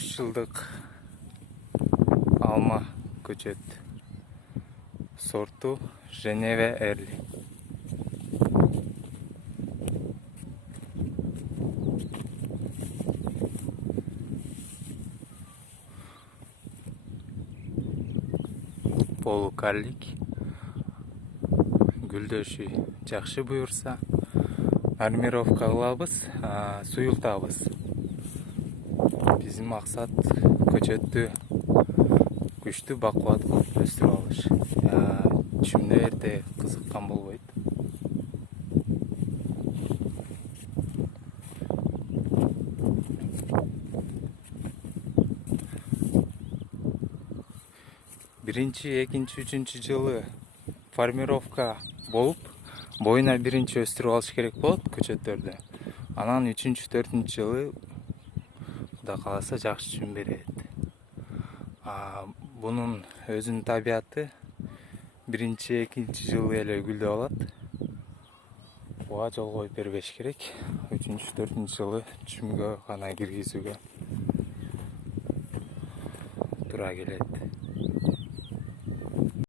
3 жылдык алма көчөт сорту Женева Эрли. Полукарлик. Гүлдөшү жакшы буюрса, армировка кылабыз, суюлтабыз. Биздин максат көчөттү күчтүү бакубат кылып өстүрүп алыш. Чүмдө эрте кызыккан болбойт. Биринчи, экинчи, үчүнчү жылы формировка болуп, боюна биринчи өстүрүп алыш керек болот көчөттөрдү. Анан 3-4 жылы Кудай кааласа жакшы чүм берет. Бунун өзүнүн табияты биринчи, экинчи жылы эле гүлдөп алат. Буга жол коюп бербеш керек. 3-4 жылы чүмгө гана киргизүүгө туура келет.